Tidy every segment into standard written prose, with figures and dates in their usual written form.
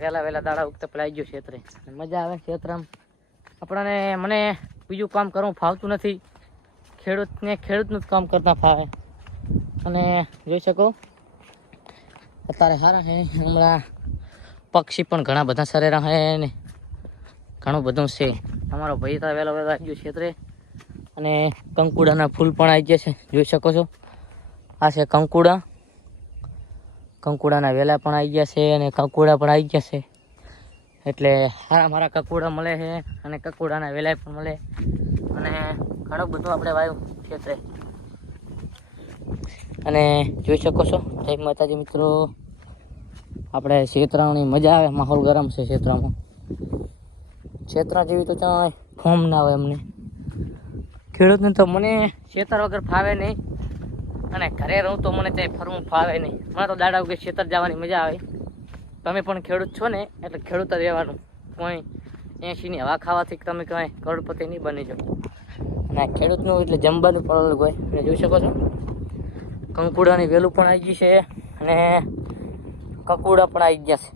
વહેલા વહેલા દાડા ઉગતા પડાઈ ગયો ક્ષેત્રે મજા આવે ક્ષેત્રમાં આપણને મને બીજું કામ કરવું ફાવતું નથી ખેડૂતનું જ કામ કરતા ફાવે અને જોઈ શકો અત્યારે સારા હે હમણાં પક્ષી પણ ઘણા બધા સરેરા હે ને ઘણું બધું છે અમારો ભાઈ તો વહેલો વહેલો આવી ગયો ક્ષેત્રે અને કંકુડાના ફૂલ પણ આવી ગયા છે જોઈ શકો છો આ છે કંકુડાના વેલા પણ આવી ગયા છે અને કંકુડા પણ આવી ગયા છે એટલે સારા મારા કંકુડા મળે છે અને કંકુડાના વેલા પણ મળે અને ઘણું બધું આપણે વાવ્યું ક્ષેત્રે અને જોઈ શકો છો જય માતાજી મિત્રો આપણે ક્ષેત્રની મજા આવે માહોલ ગરમ છે ક્ષેત્ર જેવી તો ત્યાં ફોર્મ ના હોય અમને ખેડૂતને તો મને ક્ષેત્ર વગર ફાવે નહીં અને ઘરે રહું તો મને ત્યાં ફરવું ફાવે નહીં મને તો દાડા વગર ક્ષેત્ર જવાની મજા આવે તમે પણ ખેડૂત છો ને એટલે ખેડૂત જ રહેવાનું કોઈ 80ની હવા ખાવાથી તમે કાંઈ કરોડપતિ નહીં બની જાઓ અને ખેડૂતનું એટલે જમવાનું પણ અલગ હોય અને જોઈ શકો છો કંકુડાની વેલું પણ આવી ગઈ છે અને કકુડા પણ આવી ગયા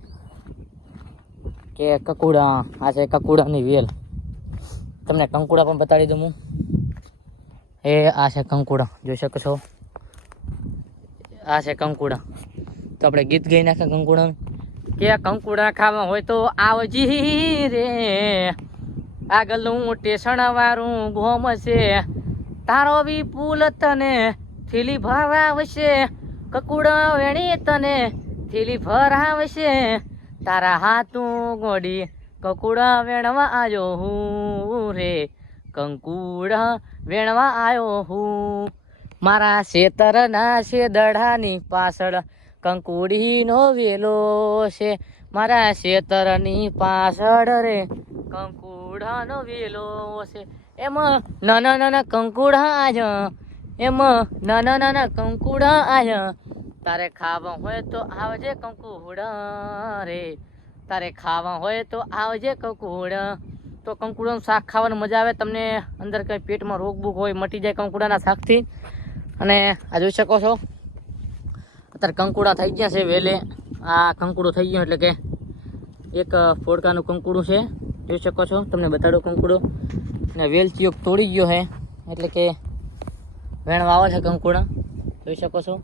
છે કે કકુડા આ છે કકુડાની વેલ તમને કંકુડા પણ બતાડી દઉં હું આ છે કંકુડા જોઈ શકો છો આ છે કંકુડા તો આપણે ગીત ગાઈ નાખે કંકુડાનું કે કંકુડા ખાવા હોય તો આવજી રે આગળનું ટેશન વાળું ગોમ છે તારો વિપુલ તને થેલી ભરાવશે કકુડા વેણી તને થેલી ભરાવશે તારા હાથું ગોડી કકુડા વેણવા આવ્યો હું રે કંકુડા વેણવા આવ્યો હું મારા શેતરના શેદડાની પાછળ કંકુડીનો વેલો છે મારા શેતરની પાછળ રે કંકુડાનો વેલો છે એમાં નાના નાના કંકુડા આયા એમાં નાના નાના કંકુડા આયા તારે ખાવા હોય તો આવજે કંકુડા રે તારે ખાવા હોય તો આવજે કંકુડા તો કંકુડાનું શાક ખાવાની મજા આવે તમને અંદર કંઈ પેટમાં રોગ બોગ હોય મટી જાય કંકુડાના શાકથી અને આ જોઈ શકો છો અત્યારે કંકુડા થઈ ગયા છે વેલે આ કંકુડો થઈ ગયો એટલે કે એક ફોડકાનું કંકુડું છે જોઈ શકો છો તમને બતાડો કંકુડો અને વેલ ચિયોક તોડી ગયો છે એટલે કે વેણવા આવે છે કંકુડા જોઈ શકો છો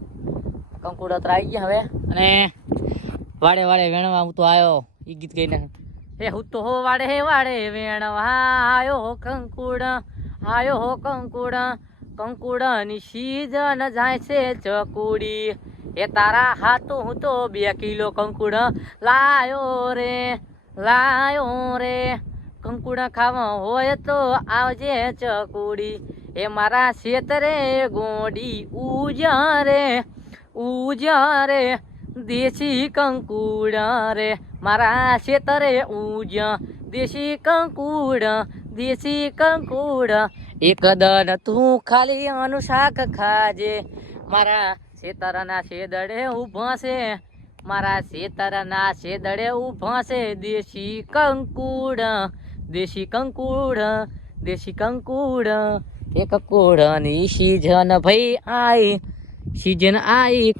કંકુડા તો આવી ગયા હવે અને વાડે વાડે વેણવા હું તો આવ્યો એ ગીત ગઈને હે હું તો હો વાડે વેણવા આવ્યો કંકુડા કંકુડાની સીઝન જાય છે ચકુડી એ તારા હાથો હું તો 2 કિલો કંકુડા લાયો રે કંકુડા ખાવા હોય તો આવજે ચકુડી એ મારા શેતરે ગોડી ઉજા રે દેશી કંકુડા રે મારા શેતરે ઉજા દેશી કંકુડા એક દન તું ખાલી આનું શાક ખાજે મારા શેતરના શેદડે ઊભા છે મારા શેતરના શેદડે ઊભા છે દેશી કંકુડા એ કંકુડાની સીઝન ભાઈ આઈ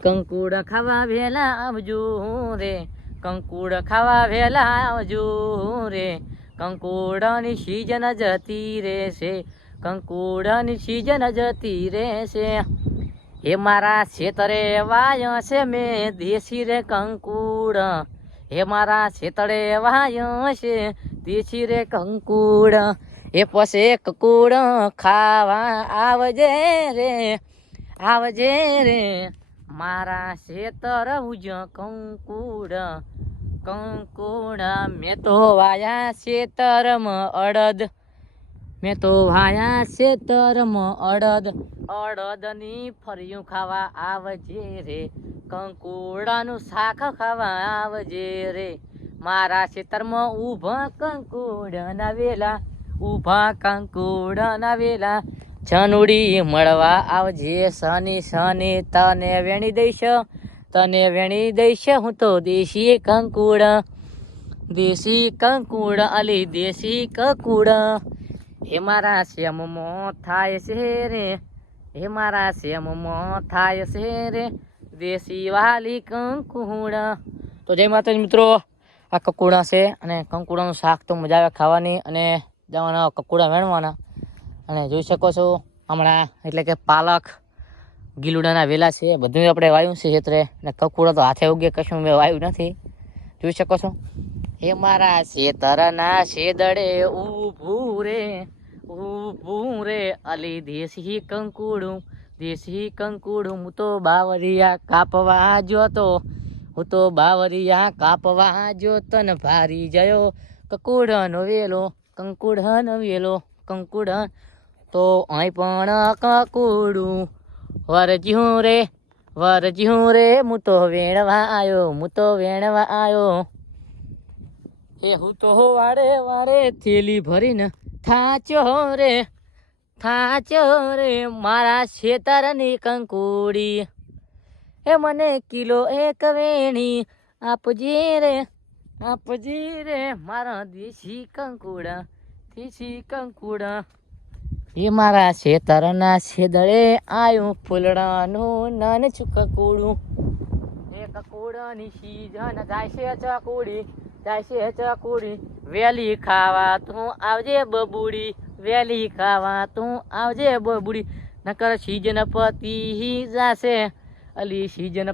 કંકુડા ખાવા વહેલા આવજો રે કંકુડા ખાવા વહેલા આવજો રે કંકુડાની સીઝન જતી રહેશે કંકુડાની સીઝન જતી રહેશે હે મારા શેતરે વાય છે મેં દેશી રે કંકુડા હે મારા શેતરે વાય છે દેશી રે કંકુડા એ પછી કંકુડા ખાવા આવજે રે મારા શેતર ઉજ કંકુડા મેં તો વાયા શેતરમાં અડદની ફરિયું ખાવા આવજે રે કંકુડાનું શાક ખાવા આવજે રે મારા ખેતરમાં ઊભા કંકુડાના વેલા છનુડી મળવા આવજે શની તને વેણી દઈશ હું તો દેશી કંકુડા હે મારા શ્યામમાં થાય છે રે દેશી વાલી કંકુડા તો જય માતાજી મિત્રો આ કકુડા છે અને કંકુડાનું શાક તો મજા આવે ખાવાની અને જવાના કકુડા વેણવાના. અને જોઈ શકો છો હમણાં એટલે કે પાલક ગીલુડાના વેલા છે બધું આપણે વાવ્યું છે ક્ષેત્રે. અને કકુડા તો હાથે ઉગે કશું મેં વાવ્યું નથી. જોઈ શકો છો એ મારા શેતરના શેદડે ઊભું રે અલી દેશી કંકુડું હું તો બાવરિયા કાપવા જોતો તન ભારી ગયો કંકુડનો વેલો તો અહીં પણ કકુડું વરજ્યું રે હું તો વેણવા આયો એ હું તો વાડે થેલી ભરીને થાચ્યો રે મારા શેતરની કંકુડી એ મને કિલો એક વેણી આપજે રે મારા દેશી કંકુડા એ મારા શેતરના શેદળે આયું ફૂલડાનું નાનચું કકુડું. એ કકુડાની સીઝન જાય છે ચકુડી વેલી ખાવા તું આવજે બબુડી નકર સીઝન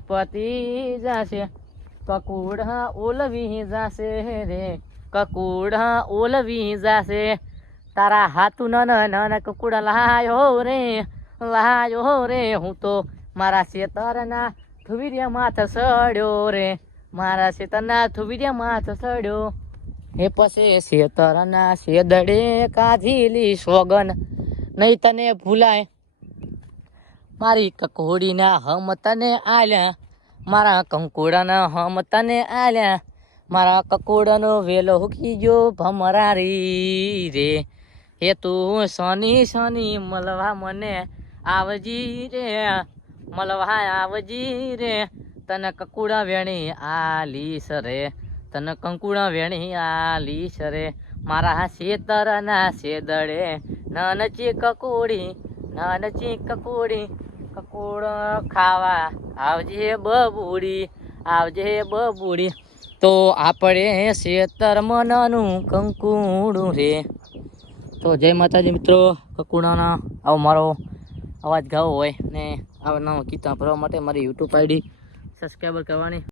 પતી જાશે કકુડા ઓલવી જાશે તારા હાથું નાના કકુડા લાયો રે હું તો મારા શેતરના થુવીર્યા માથ સડ્યો એ પછી શેતરના શેદડે કાધીલી સોગન નહીં તને ભૂલાય મારી કકોડીના હમ તને આલ્યા મારા કંકુડાના હમ તને આલ્યા મારા કકોડાનો વેલો હુકી ગયો ભમરારી રે એ તું શની મળવા મને આવજી રે તને કકુડા વેણી આલીશ રે મારા શેતરના શેદડે નાનચી કકોડી કકોડા ખાવા આવજે બબુડી તો આપણે શેતર મનાનું કંકુડું રે. તો જય માતાજી મિત્રો. કકુડાના આવો મારો અવાજ ગાવો હોય ને આવા નવા ગીતા ભરવા માટે મારી યુટ્યુબ આઈડી સબસ્ક્રાઈબર કરવાની